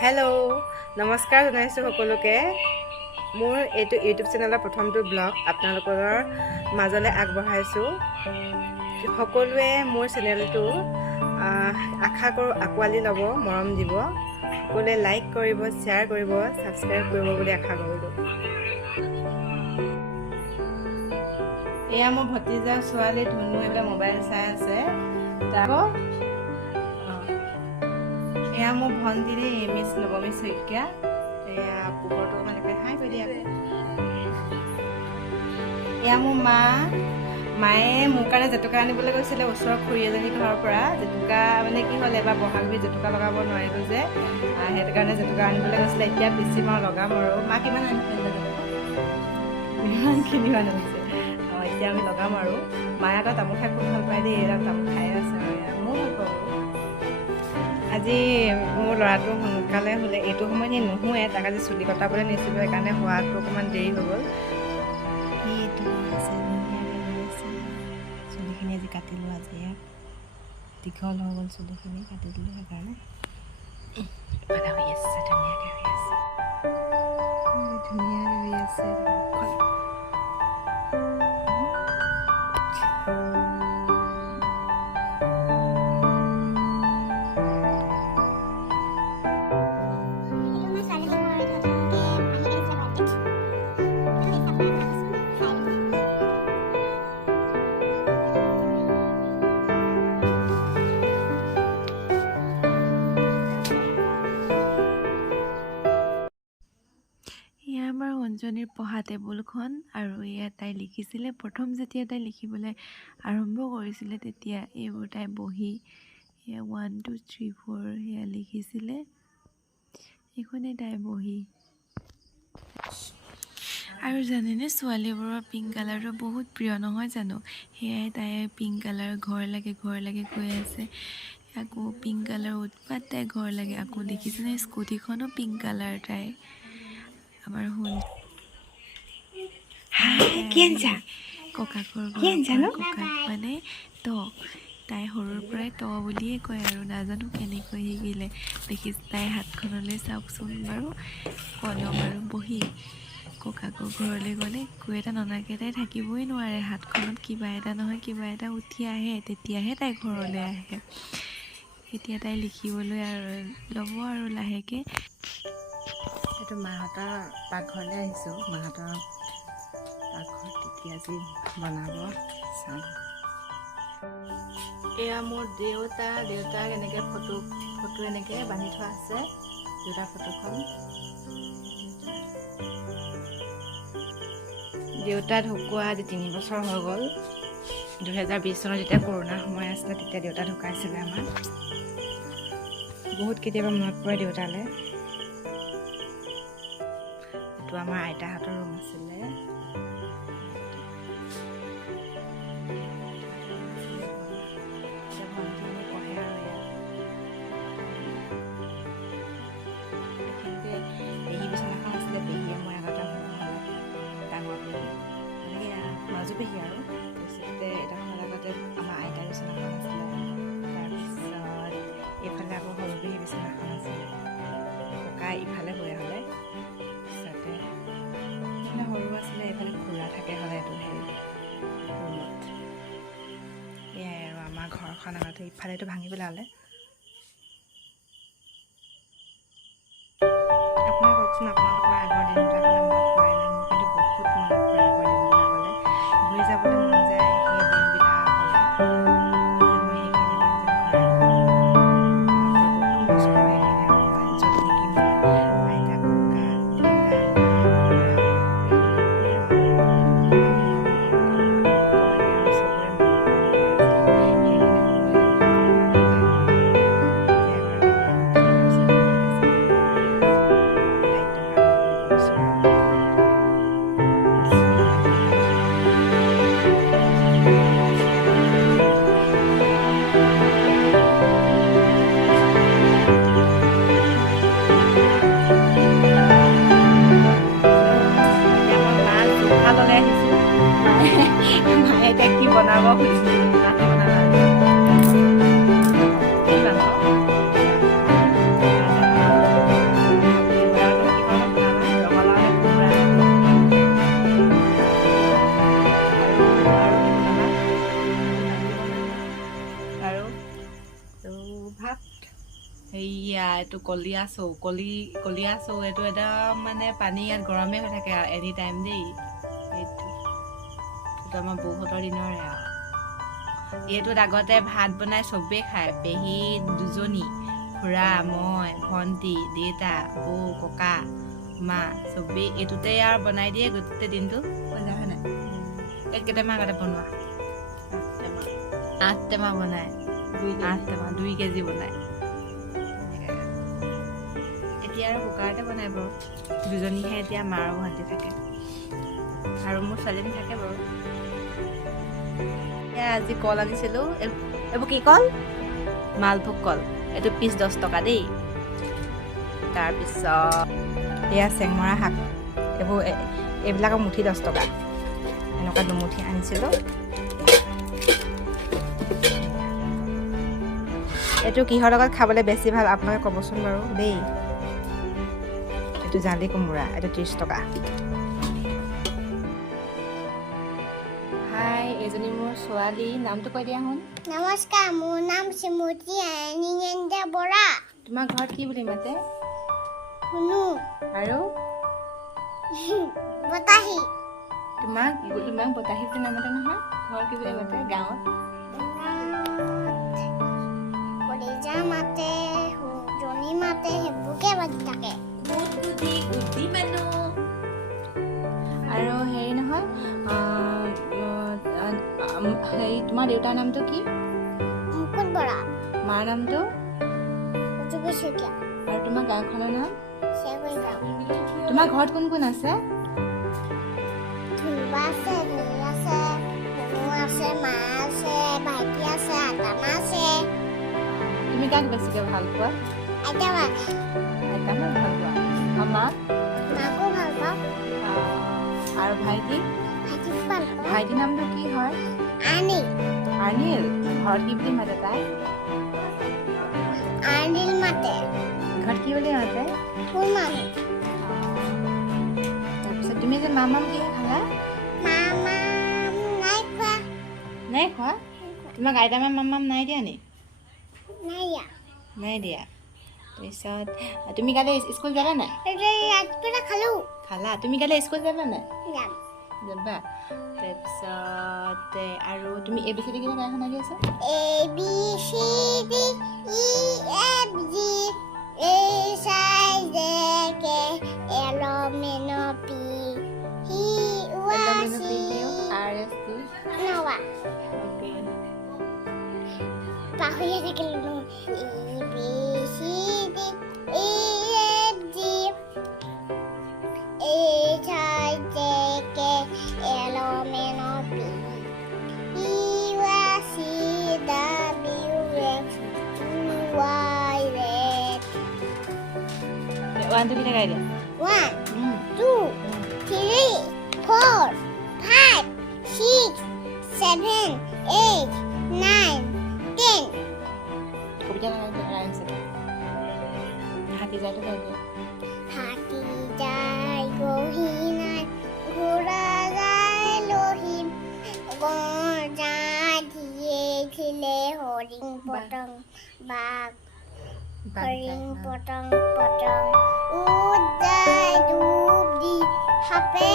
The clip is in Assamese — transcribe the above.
হেল্ল' নমস্কাৰ জনাইছোঁ সকলোকে। মোৰ এইটো ইউটিউব চেনেলৰ প্ৰথমটো ব্লগ আপোনালোকৰ মাজলৈ আগবঢ়াইছোঁ। সকলোৱে মোৰ চেনেলটো আশা কৰোঁ আঁকোৱালি ল'ব, মৰম দিব। সকলোৱে লাইক কৰিব, শ্বেয়াৰ কৰিব, ছাবস্ক্ৰাইব কৰিব বুলি আশা কৰিলোঁ। এয়া মোৰ ভতিজা ছোৱালী ধুনু এইবিলাক মোবাইল চাই আছে। এয়া মোৰ ভণ্টিৰে মিছ নৱমী শইকীয়া। এয়া পোহৰটো মানে হাই কৰি দিয়া। এয়া মোৰ মায়ে মোৰ কাৰণে জেতুকা আনিবলৈ গৈছিলে ওচৰৰ খুৰী এজনী ঘৰৰ পৰা। জেতুকা মানে কি হ'ল, এবাৰ বহাগ বিহুত জেতুকা লগাব নোৱাৰিলোঁ যে, সেইটো কাৰণে জেতুকা আনিবলৈ গৈছিলে। এতিয়া পিচিম আৰু লগাম আৰু। মা কিমান আনিছিলে? ইমানখিনি আনিছে। এতিয়া আমি লগাম আৰু। মায়ে এটা তামোল খাই খুব ভাল পায় দেই, এডাল তামোল খাই আছে আৰু ময়ো ভাল পাওঁ। আজি মোৰ ল'ৰাটো সোনকালে হ'লে, এইটো সময়ত সি নুশুৱে। তাক আজি চুলি কটাবলৈ নিছিলোঁ, সেইকাৰণে হোৱাটো অকণমান দেৰি হৈ গ'ল। সেইটো চুলিখিনি আজি কাটিলোঁ। আজি ইয়াক দীঘল হৈ গ'ল, চুলিখিনি কাটি দিলোঁ সেইকাৰণে। ধুনীয়াকৈ হৈ আছে, ধুনীয়াকৈ হৈ আছে। এয়া আমাৰ অঞ্জনীৰ পঢ়া টেবুলখন, আৰু এয়া তাই লিখিছিলে। প্ৰথম যেতিয়া তাই লিখিবলৈ আৰম্ভ কৰিছিলে, তেতিয়া এইবোৰ তাই বহি এয়া 1 2 3 4 সেয়া লিখিছিলে। এইখনেই তাই বহি। আৰু জানেনে, ছোৱালীবোৰৰ পিংক কালাৰটো বহুত প্ৰিয় নহয় জানো? সেয়াই তাই পিংক কালাৰ ঘৰ লাগে কৈ আছে। আকৌ পিংক কালাৰ উৎপাত, তাই ঘৰ লাগে। আকৌ দেখিছেনে স্কুটিখনো পিংক কালাৰ তাই। আমাৰ ককাকৰ ককাক মানে তাই সৰুৰ পৰাই বুলিয়ে কয় আৰু নাজানো কেনেকৈ শিকিলে। দেখিছে তাই হাতখনলৈ চাওকচোন বাৰু, কলম আৰু বহি। ককাকৰ ঘৰলৈ গ'লে একো এটা ননাকে তাই থাকিবই নোৱাৰে। হাতখনত কিবা এটা নহয় কিবা এটা উঠি আহে, তেতিয়াহে তাই ঘৰলৈ আহে। এতিয়া তাই লিখিবলৈ আৰু ল'ব আৰু লাহেকৈ। এইটো মাহঁতৰ পাকঘৰলৈ আহিছোঁ। মাহঁতৰ পাকঘৰত তেতিয়া আজি বনাব চাওঁ। এয়া মোৰ দেউতাক এনেকৈ ফটো এনেকৈ বান্ধি থোৱা আছে। দেউতাৰ ফটোখন। দেউতা ঢুকুৱা আজি 3 বছৰ হৈ গ'ল। 2020 চনত যেতিয়া কৰোণাৰ সময় আছিলে, তেতিয়া দেউতা ঢুকাইছিলে আমাৰ। বহুত কেতিয়াবা মনত পৰে দেউতালৈ। এইটো আমাৰ আইতাহঁতৰ ৰুম আছিলে। পেহী বিচনাখন আছিলে, পেহীয়ে মই আগতে ডাঙৰ পেহী এনেকৈ মাজু পেহী আৰু। তাৰপিছতে এডোখৰ আগতে আমাৰ আইতাৰ বিচনাখন আছিলে। তাৰপিছত এইফালে আকৌ সৰু পেহী বিচনাখন আছিলে। ককা ইফালে শুৱে হ'লে। তাৰপিছতে এইফালে সৰু আছিলে, এইফালে খুৰা থাকে হ'লে এইটো হেৰি ৰুমত। এয়াই আৰু আমাৰ ঘৰখন আগতে ইফালেতো ভাঙি পেলালে। আপোনাৰ কওকচোন, আপোনালোকৰ আগৰ দিনবিলাকলৈ মনত পৰেনে? মোৰ কিন্তু বহুত মনত পৰে আগৰ দিনবিলাকলৈ। ঘূৰি যাবলৈ মন যায় সেই দিনবিলাকলৈ। মই সেইখিনি দিন যেন ঘূৰাই পাওঁ। বহুত মিছ কৰোঁ সেইখিনি সময়, য'ত নেকি মই আইতা, ককা, দেউতা, খুৰা, সকলোৰে লগত ইমান মৰমকৈ আৰু চবৰে মৰমৰ আছিলোঁ। সেইখিনি সময় ঘূৰাই পাওঁ। এতিয়া এগৰাকী মাক, 3 ল'ৰা ছোৱালী মাক হিচাপে দায়িত্বভাৰ ইয়া এইটো কলিয়া চৌ এইটো একদম মানে পানী ইয়াত গৰমে হৈ থাকে এনি টাইম দেই এইটো আমাৰ বৌহঁতৰ দিনৰে আৰু এইটোত আগতে ভাত বনাই চবেই খায় পেহী দুজনী খুৰা মই ভণ্টি দেউতা বৌ ককা মা চবেই এইটোতে আৰু বনাই দিয়ে গোটেই দিনটো হয় নাই এই কেইটামান আগতে বনোৱা 8 টেমা বনায় 8 টেমা 2 কেজি বনায় এতিয়া আৰু কুকাৰতে বনাই বাৰু দুজনীহে এতিয়া মা আৰু ভণ্টি থাকে আৰু মোৰ ছোৱালীজনী থাকে বাৰু এয়া আজি কল আনিছিলোঁ এইবোৰ কি কল মালভোগ কল এইটো পিচ 10 টকা দেই তাৰপিছত এয়া চেংমৰা শাক এইবিলাকৰ মুঠি 10 টকা এনেকুৱা দুমুঠি আনিছিলোঁ এইটো কিহৰ লগত খাবলৈ বেছি ভাল আপোনালোকে ক'বচোন বাৰু দেই এইটো জালি কোমোৰা এইটো 30 টকা হাই এজনী মোৰ ছোৱালী নামটো কৈ দিয়া শুন নমস্কাৰ মোৰ নাম শ্ৰীমতী আৰ্নি বৰা তোমাৰ ঘৰত কি বুলি মাতে শুনো আৰু বতাহী তোমাক বতাহী বুলি নামাতে নহয় ঘৰ কি বুলি মাতে গাঁৱত কলিজা মাতে জনী মাতে সেইবোৰকে বাজি থাকে আৰু হেৰি নহয় হেৰি তোমাৰ দেউতাৰ নামটো কি মুকুট বৰা মাৰ নামটো উজুবি শইকীয়া আৰু তোমাৰ গাঁওখনৰ নাম চেগুৰি গাঁও তোমাৰ ঘৰত কোন কোন আছে ধুবা আছে নীল আছে ধনু আছে মা আছে ভাইটি আছে আটামা আছে তুমি কাক বেছিকৈ ভাল পোৱা আইতামা আইতামাক ভাল পোৱা আমাক মাকো ভাল পাওঁ আৰু ভাইটি ভাইটিক ভাল পাওঁ ভাইটিৰ নামটো কি হয় আৰ্নি আৰ্নিল ঘৰত কি বুলি মাতে তাই আৰ্নিল মাতে ঘৰত কি বুলি মাতে কোন মানুহ তাৰপিছত তুমি যে মামাম কিহে খালা মামা নাই খোৱা নাই খোৱা তোমাক আইতামা মামাম নাই দিয়া নি নাই দিয়া নাই দিয়া তাৰপিছত তুমি কালি স্কুল যাবা নাই ৰাতিপুৱা খালো খালা তুমি কালি স্কুল যাবা নাই যাম যাবা তাৰপিছত আৰু তুমি ABCD কেইটা গাই শুনাই দিয়াচোন ABCD EFG H-I-J-K-L-M-N-O-P RST Noah okay পাহৰিয়ে থাকিলো ABCD EFG H-I-J-K-L-M-N-O-P One, two, kita gaida. 1 2 3 4 5 6 7 8 9 10 Kobita na gaida rhyme sa. Hati jai to gaida. হাতি যায় গহীনাই ঘোড়া যায় লোহিম গড় যায় ধীরে ধীরে হরিণ পতং বাঘ হরিণ পতং পতং উদ যায় ডুব দি সাপে